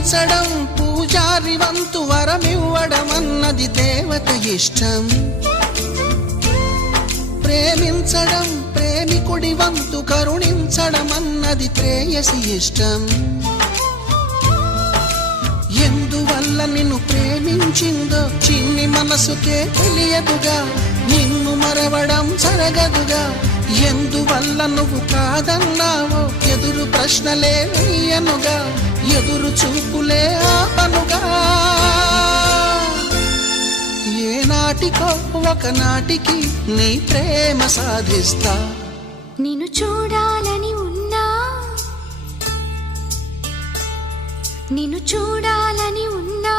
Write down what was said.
పూజించడం పూజారి వంతు వరమివ్వడం అన్నది దేవత ఇష్టం. ప్రేమించడం ప్రేమికుడి వంతు కరుణించడం అన్నది ప్రేయసి ఇష్టం. ఎందువల్ల నిన్ను ప్రేమించిందో చిన్ని మనసుకే తెలియదుగా, నిన్ను మరవడం జరగదుగా. ఎందువల్ల నువ్వు కాదన్నావో ఎదురు ప్రశ్నలే వేయనుగా, ఎదురు చూపులే ఆపనుగా. ఏనాటికో ఒకనాటికి నీ ప్రేమ సాధిస్తా. నిన్ను చూడాలని ఉన్నా, నిన్ను చూడాలని ఉన్నా,